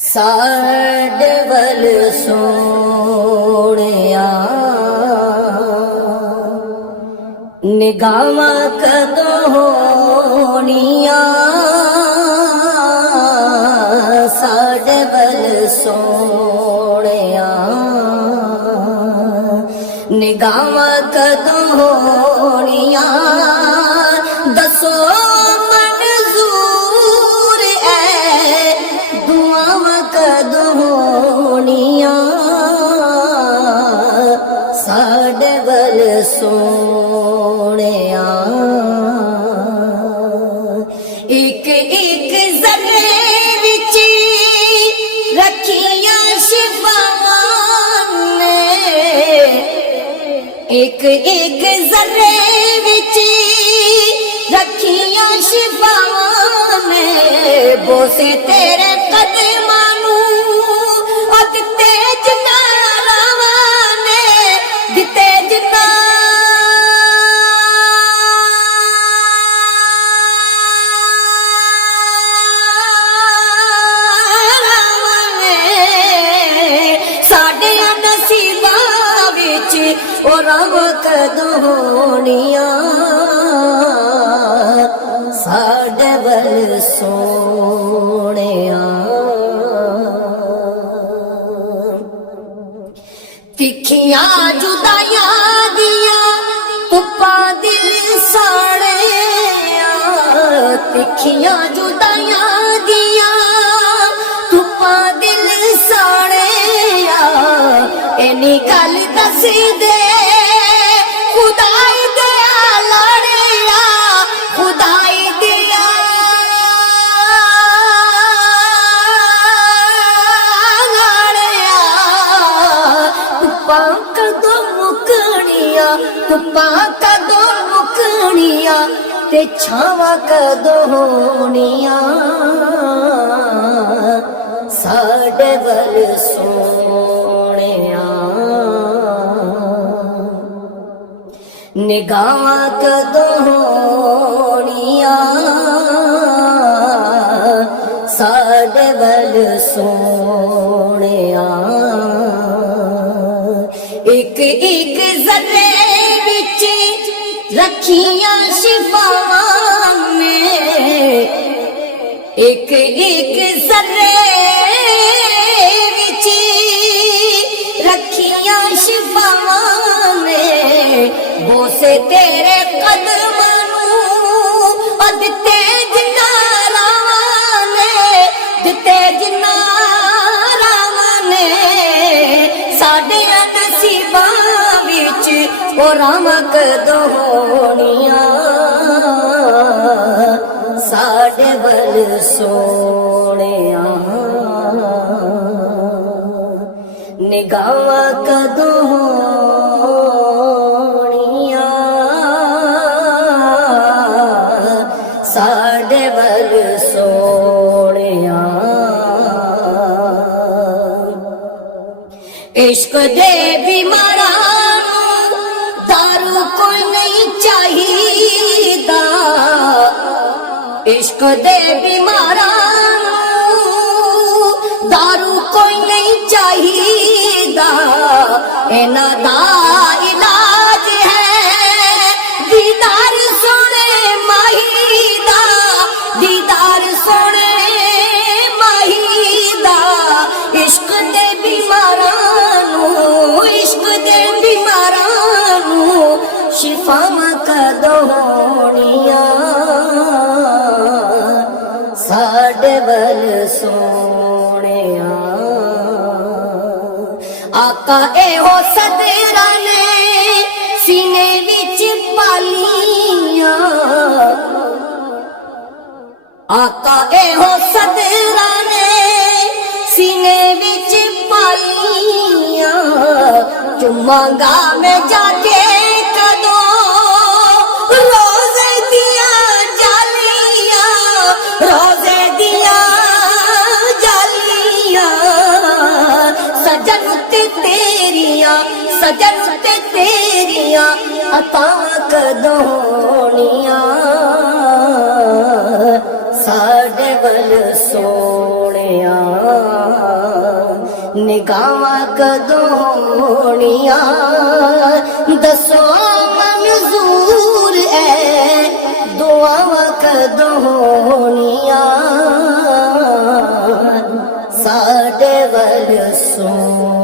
साडे वल सोहणिया निगाहां कदों होणियां साडे वल सोहणिया निगाहां कदों होणियां दसो मंजूर है दुआवां कदों होणियां साडे वल सोहणिया एक एक ज़र्रे विच रखियां शिफावां ने एक एक ज़र्रे विच रखियां शिफावां ने बोसे तेरे कदमां नूं दिते जनारावां ने दिते साडे नसीबां विच ओ रब कदों होणियां साडे वल सोहणिया तिखियां जुदाइयां दियां धुप्पां दिल साड़िया तिखियां जुदाइयां दियां धुप्पां दिल साड़िया इन्नी गल दस दे खुदाई दिया लड़िया खुदाई दिया लड़िया धुप्पां कदों मुकणिया धुप्पां कदों मुकणिया ते छावां कदों होणियां साडे वल सोहणिया निगाहां कदों होणियां साडे वल सोहणिया एक एक ज़र्रे विच रखियां शिफावां ने एक एक ज़र्रे विच रखियां शिफावां ने बोसे तेरे कदमां नूं दिते जनारावां ने दिते जनारावां ने साडे नसीबां विच ओ रावां कदों होणियां साडे वल सोहणिया निगाहां कदों होणियां साडे वल सोहणिया इश्क दे बीमारां नूं दारू कोई नहीं चाहिदा इश्क दे बीमारां नूं दारू कोई नहीं चाहिदा इन्हां दा इलाज है दीदार सोहणे माही दा दीदार सोहणे माही दा इश्क दे बीमारां नूं इश्क दे बीमारां नूं शिफावां कदों होणियां साडे वल सोहणिया आका एहो सदरा ने सीने विच पालियां आका एहो सदरा ने सीने विच पालियां चुमांगा मैं जाके कदों रोज़े दिया जालियां रोज़े दिया जालियां सजन ते तेरियां अतां कदों होणियां साडे वल सोहणिया निगाहां कदों होनियां दसो मंजूर है दुआवां कदों होनियां साडे वल सो